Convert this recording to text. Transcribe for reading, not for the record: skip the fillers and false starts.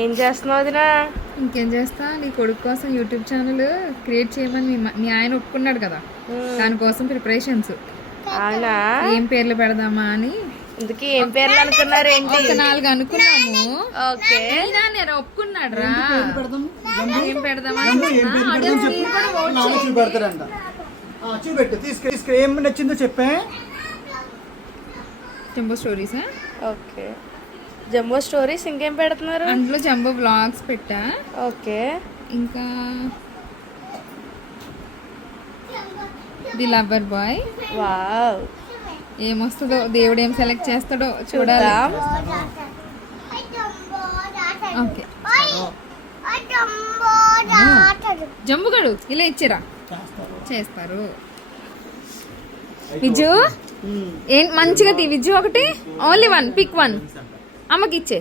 ఏం చేస్తున్నావు వదినా? ఇంకేం చేస్తా, నీ కొడుకు కోసం యూట్యూబ్ ఛానల్ క్రియేట్ చేయమని మీ ఆయన ఒప్పుకున్నాడు కదా, దానికోసం ప్రిపరేషన్స్. అవునా? ఏం పేర్లు పెడదామా అని. ఇందుకే ఏం పేర్లు అనుకున్నారు ఏంటి? ఒక 4 అనుకున్నాము. ఓకే, నేను ఒప్పుకున్నాడు రా. ఏం పెడదామా చూపెడతారంట. చూపెట్టు, తీసుకు ఏం నచ్చిందో చెప్పే. జంబో స్టోరీసా? Okay, jumbo stories. ఇంకేం పెడుతున్నారు? అందులో జంబో వ్లాగ్స్ పెట్టా. ఓకే, ఇంకా ది లవర్ బాయ్. వావ్, ఏమొస్తుందో, దేవుడు ఏం సెలెక్ట్ చేస్తాడో చూడాలి. ఓకే, జంబుగడు ఇలా ఇచ్చిరా చేస్తారు. విజు ఏం మంచిగా తీ. విజు ఒకటి, ఓన్లీ 1, పిక్ 1 అమ్మకి ఇచ్చే.